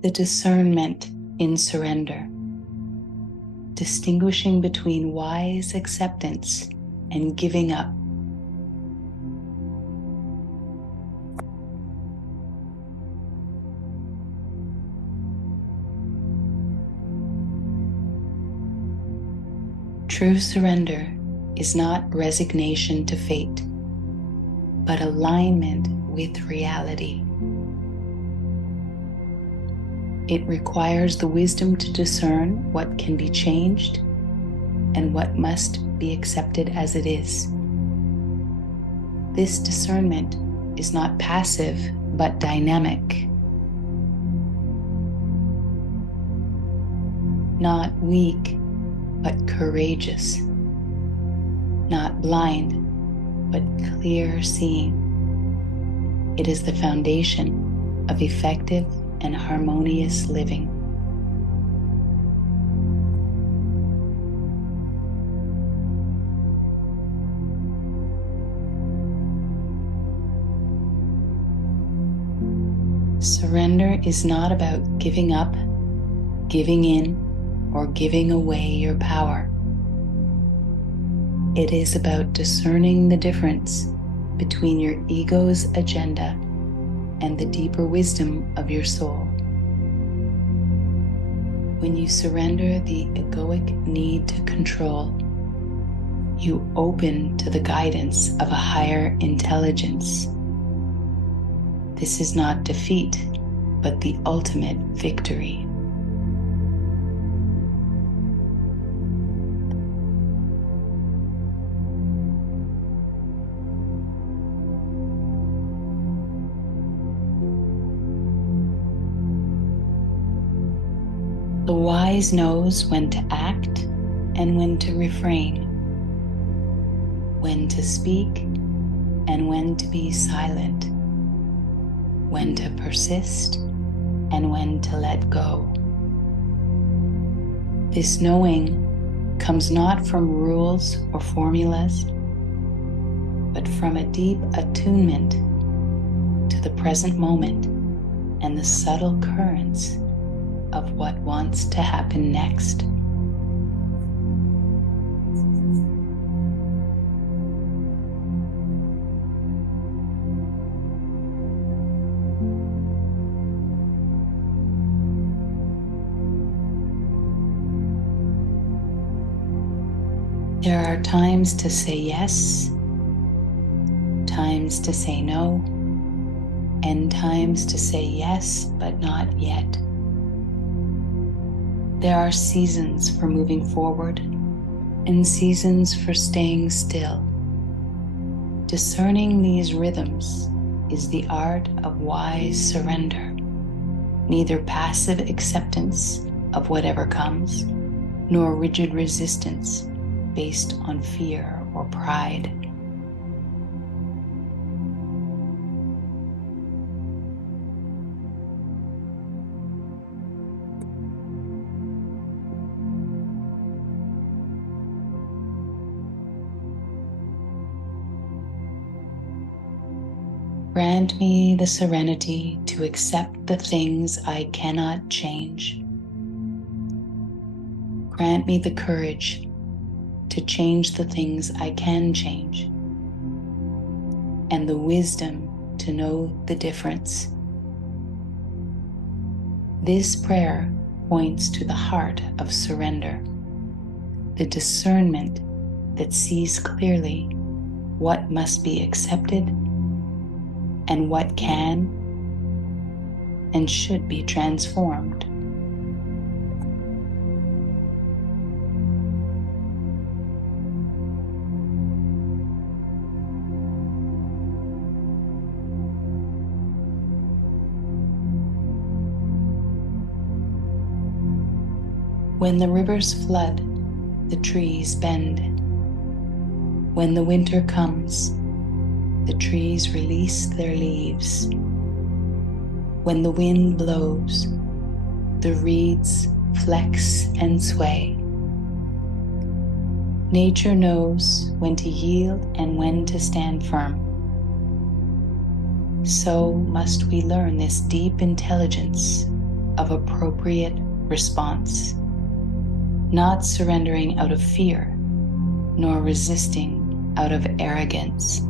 The discernment in surrender, distinguishing between wise acceptance and giving up. True surrender is not resignation to fate, but alignment with reality. It requires the wisdom to discern what can be changed and what must be accepted as it is. This discernment is not passive, but dynamic. Not weak, but courageous. Not blind, but clear seeing. It is the foundation of effective and harmonious living. Surrender is not about giving up, giving in, or giving away your power. It is about discerning the difference between your ego's agenda and the deeper wisdom of your soul. When you surrender the egoic need to control, you open to the guidance of a higher intelligence. This is not defeat, but the ultimate victory. The wise knows when to act and when to refrain, when to speak and when to be silent, when to persist and when to let go. This knowing comes not from rules or formulas, but from a deep attunement to the present moment and the subtle currents of what wants to happen next. There are times to say yes, times to say no, and times to say yes, but not yet. There are seasons for moving forward and seasons for staying still. Discerning these rhythms is the art of wise surrender, neither passive acceptance of whatever comes, nor rigid resistance based on fear or pride. Grant me the serenity to accept the things I cannot change. Grant me the courage to change the things I can change, and the wisdom to know the difference. This prayer points to the heart of surrender, the discernment that sees clearly what must be accepted and what can and should be transformed. When the rivers flood, the trees bend. When the winter comes, the trees release their leaves. When the wind blows, the reeds flex and sway. Nature knows when to yield and when to stand firm. So must we learn this deep intelligence of appropriate response, not surrendering out of fear, nor resisting out of arrogance.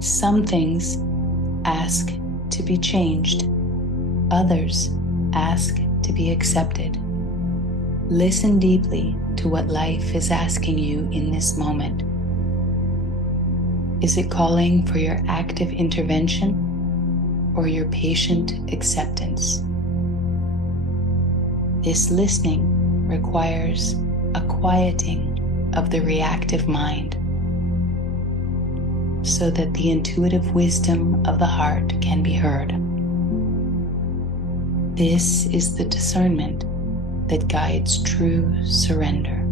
Some things ask to be changed, others ask to be accepted. Listen deeply to what life is asking you in this moment. Is it calling for your active intervention or your patient acceptance? This listening requires a quieting of the reactive mind, so that the intuitive wisdom of the heart can be heard. This is the discernment that guides true surrender.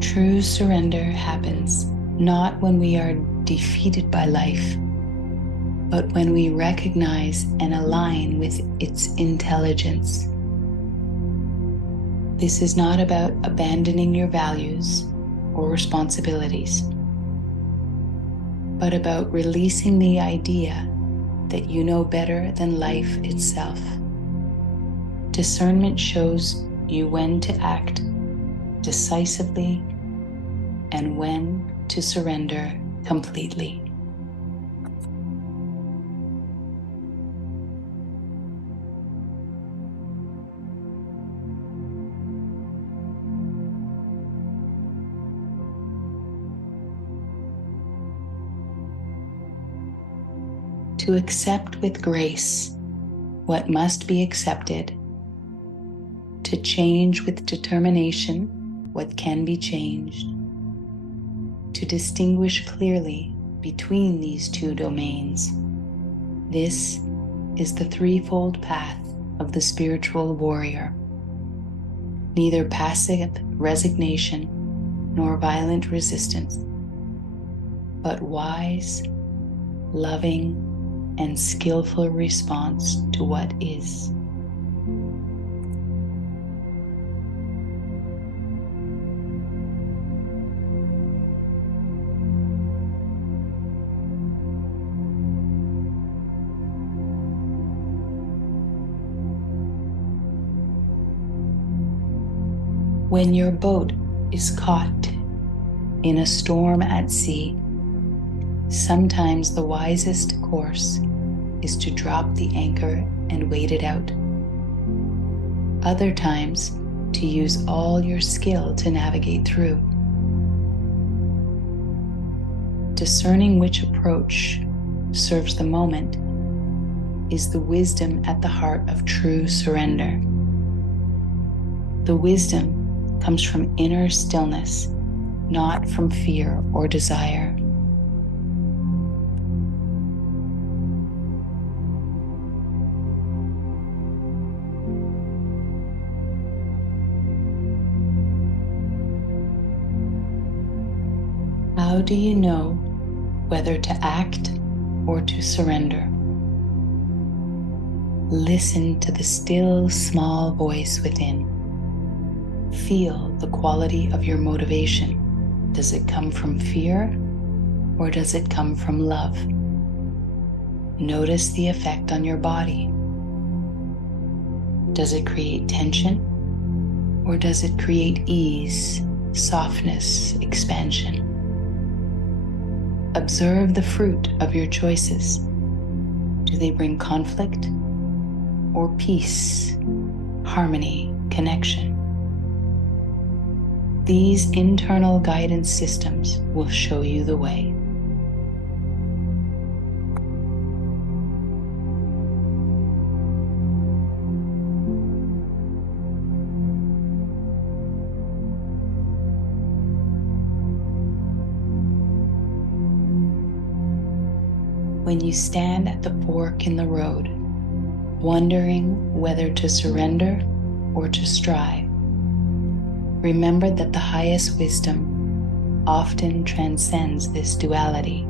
True surrender happens not when we are defeated by life, but when we recognize and align with its intelligence. This is not about abandoning your values or responsibilities, but about releasing the idea that you know better than life itself. Discernment shows you when to act decisively and when to surrender completely. To accept with grace what must be accepted, to change with determination what can be changed, to distinguish clearly between these two domains. This is the threefold path of the spiritual warrior. Neither passive resignation nor violent resistance, but wise, loving, and skillful response to what is. When your boat is caught in a storm at sea, sometimes the wisest course is to drop the anchor and wait it out. Other times, to use all your skill to navigate through. Discerning which approach serves the moment is the wisdom at the heart of true surrender. The wisdom comes from inner stillness, not from fear or desire. How do you know whether to act or to surrender? Listen to the still, small voice within. Feel the quality of your motivation. Does it come from fear or does it come from love? Notice the effect on your body. Does it create tension or does it create ease, softness, expansion? Observe the fruit of your choices. Do they bring conflict or peace, harmony, connection? These internal guidance systems will show you the way. When you stand at the fork in the road, wondering whether to surrender or to strive, remember that the highest wisdom often transcends this duality.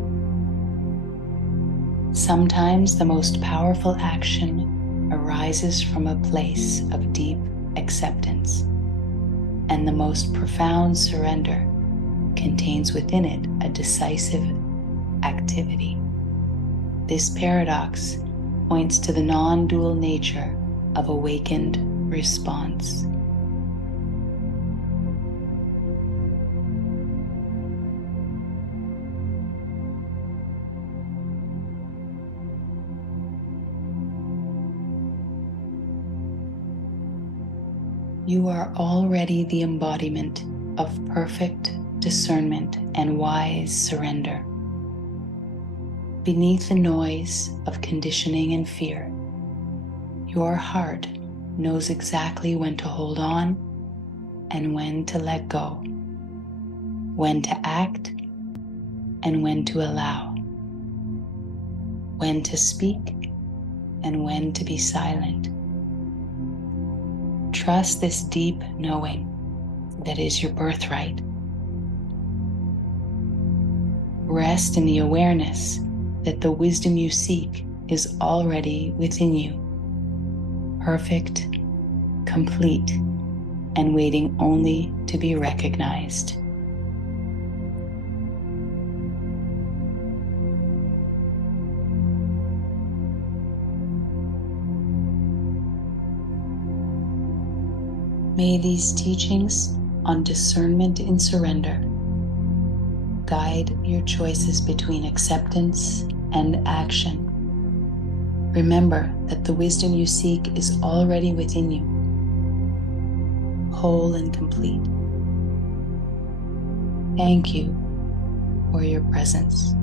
Sometimes the most powerful action arises from a place of deep acceptance, and the most profound surrender contains within it a decisive activity. This paradox points to the non-dual nature of awakened response. You are already the embodiment of perfect discernment and wise surrender. Beneath the noise of conditioning and fear, your heart knows exactly when to hold on and when to let go, when to act and when to allow, when to speak and when to be silent. Trust this deep knowing that is your birthright. Rest in the awareness that the wisdom you seek is already within you, perfect, complete, and waiting only to be recognized. May these teachings on discernment in surrender guide your choices between acceptance and action. Remember that the wisdom you seek is already within you, whole and complete. Thank you for your presence.